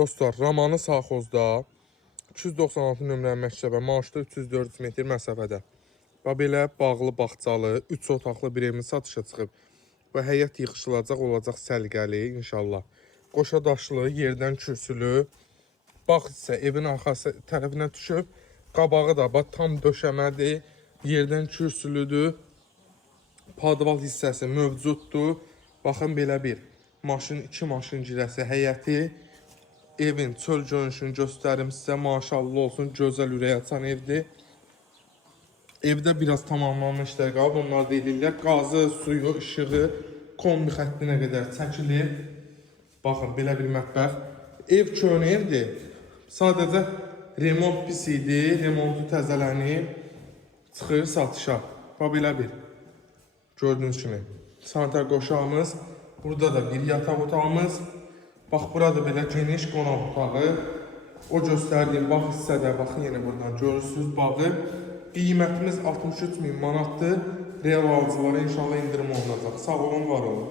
Dostlar, Ramanı Sağxozda 296 nömrəli məktəbə maaşda 304 metr məsafədə və belə bağlı bağçalı 3 otaqlı bir evin satışa çıxıb və həyət yığışılacaq olacaq səliqəli inşallah. Qoşa daşlı, yerdən kürsülü, bağ isə evin arxası tərəfinə düşüb, qabağı da bax tam döşəmədir, yerdən kürsülüdür, padval hissəsi mövcuddur. Baxın belə bir maşın, 2 maşın girəsi həyəti. Evin çöl görünüşünü göstərim sizə, maşallah olsun, gözəl ürək açan evdir. Evdə biraz tamamlanmışlar qalıb, onlar da edirlər. Qazı, suyu, işığı, kombi xəttinə qədər çəkilir. Baxın, belə bir mətbəx. Ev köhnə evdir. Sadəcə remont pis idi, remontu təzələnib, çıxır satışa. Bax, belə bir. Gördüyünüz kimi. Sanitar qoşağımız. Burada da bir yataq otağımız. Bax, burada belə geniş qonaq otağı. O göstərdiyim bağ hissədə, baxın yenə buradan görürsünüz bağı. Qiymətimiz 63.000 manatdır. Real alıcılara inşallah indirim olunacaq. Sağ olun, var olun.